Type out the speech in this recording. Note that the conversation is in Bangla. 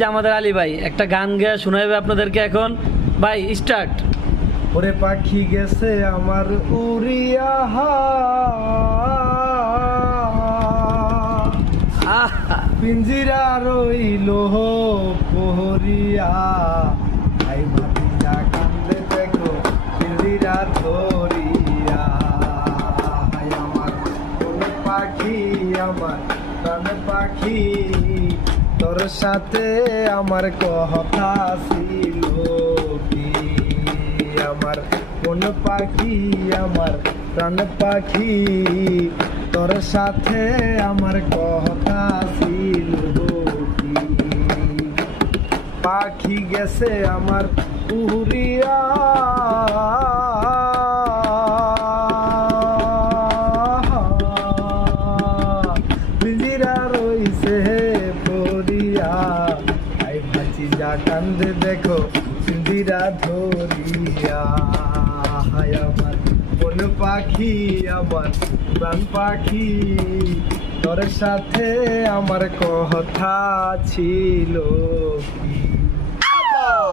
যে আমাদের আলী ভাই একটা গান গেয়ে শোনাবে আপনাদেরকে এখন। ভাই স্টার্ট। ওরে পাখি গেছে আমার উড়িয়া পিঞ্জিরা রইল পোহরিয়া আই ভাতিজা কান্দে দেখো পিঞ্জিরা ধরিয়া হাই আমার কোন পাখি আমার প্রাণ পাখি তোর সাথে আমার কথা ছিল কি আমার কোন পাখি আমার প্রাণ পাখি তোর সাথে আমার কথা ছিল কি পাখি গেছে আমার উড়িয়া পিঞ্জিরা রইছে পড়িয়া আই ভাতিজা কান্দে দেখো পিঞ্জিরা ধরিয়া হায় আমার কোন পাখি আমার প্রাণ পাখি তোর সাথে আমার কথা ছিল কি